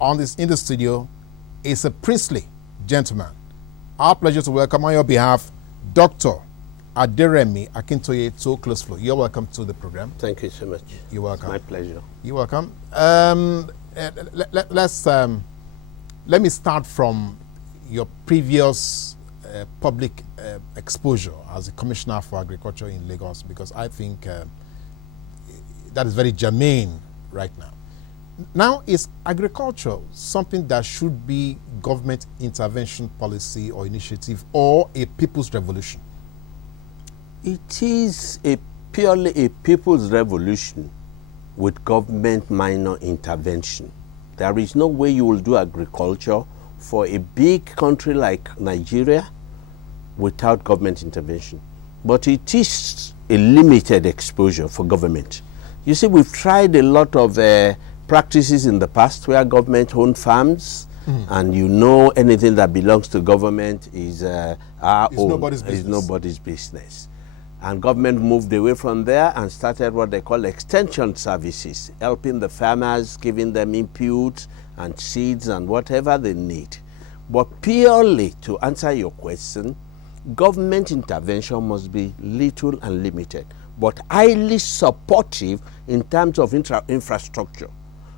in the studio is a princely gentleman. Our pleasure to welcome on your behalf Dr. Aderemi Akintoye to Close Flow. You're welcome to the program. Thank you so much. You're welcome. It's my pleasure. You're welcome. Let me start from your previous public exposure as a Commissioner for Agriculture in Lagos, because I think that is very germane right now. Now, is agriculture something that should be government intervention policy or initiative, or a people's revolution? It is purely a people's revolution with government minor intervention. There is no way you will do agriculture for a big country like Nigeria without government intervention. But it is a limited exposure for government. You see, we've tried a lot of practices in the past where government owned farms, and anything that belongs to government is nobody's business. And government moved away from there and started what they call extension services, helping the farmers, giving them inputs and seeds and whatever they need. But purely to answer your question, government intervention must be little and limited, but highly supportive in terms of infrastructure.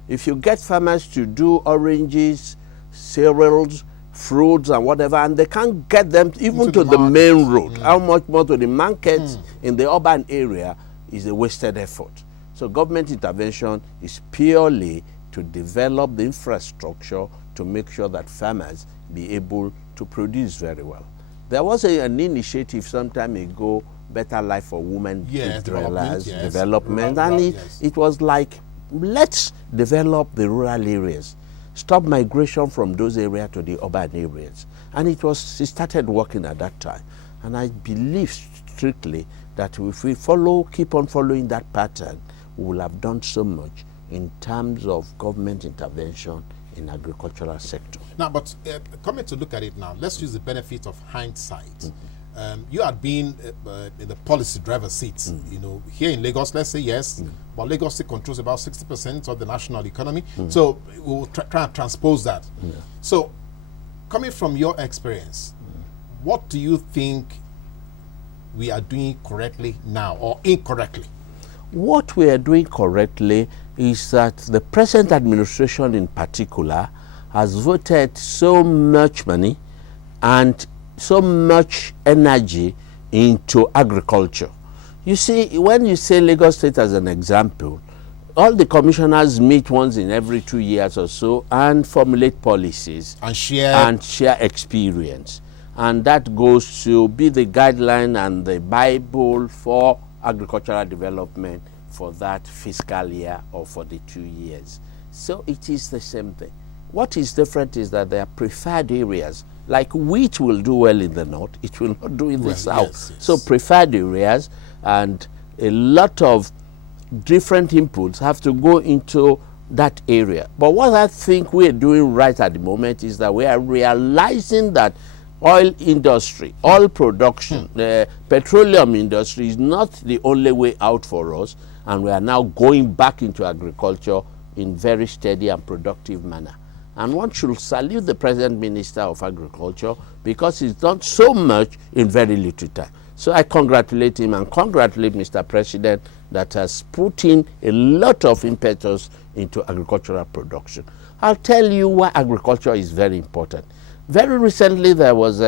If you get farmers to do oranges, cereals, fruits and whatever, and they can't get them even to the main road, how much more to the markets in the urban area is a wasted effort. So government intervention is purely to develop the infrastructure to make sure that farmers be able to produce very well. There was an initiative some time ago, Better Life for Women, development, and it was like, let's develop the rural areas, stop migration from those areas to the urban areas. And it started working at that time. And I believe strictly that if we keep on following that pattern, we will have done so much in terms of government intervention in agricultural sector. Now, but coming to look at it now, let's use the benefit of hindsight. You had been in the policy driver's seat, here in Lagos, let's say yes, but Lagos still controls about 60% of the national economy. So we'll try and transpose that. So coming from your experience, what do you think we are doing correctly now or incorrectly? What we are doing correctly is that the present administration in particular has voted so much money and so much energy into agriculture. You see, when you say Lagos State as an example, all the commissioners meet once in every 2 years or so and formulate policies and share experience. And that goes to be the guideline and the Bible for agricultural development for that fiscal year or for the 2 years. So it is the same thing. What is different is that there are preferred areas. Like wheat will do well in the north, it will not do in the south. Yes. So preferred areas and a lot of different inputs have to go into that area. But what I think we're doing right at the moment is that we are realizing that oil industry, oil production, the petroleum industry is not the only way out for us, and we are now going back into agriculture in very steady and productive manner. And one should salute the present Minister of Agriculture because he's done so much in very little time. So I congratulate him and congratulate Mr. President that has put in a lot of impetus into agricultural production. I'll tell you why agriculture is very important. Very recently there was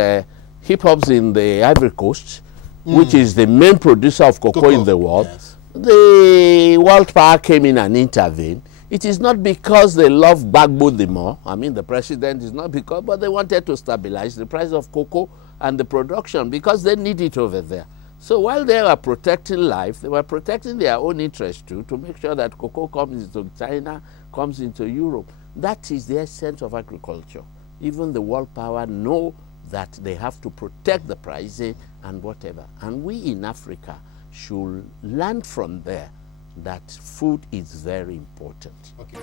hip-hops in the Ivory Coast, which is the main producer of cocoa in the world. Yes. The World Power came in and intervened. It is not because they love Gbagbo the more. I mean, the president is not because, but they wanted to stabilize the price of cocoa and the production because they need it over there. So while they were protecting life, they were protecting their own interest too, to make sure that cocoa comes into China, comes into Europe. That is the essence of agriculture. Even the world power know that they have to protect the pricing and whatever. And we in Africa should learn from there that food is very important. Okay.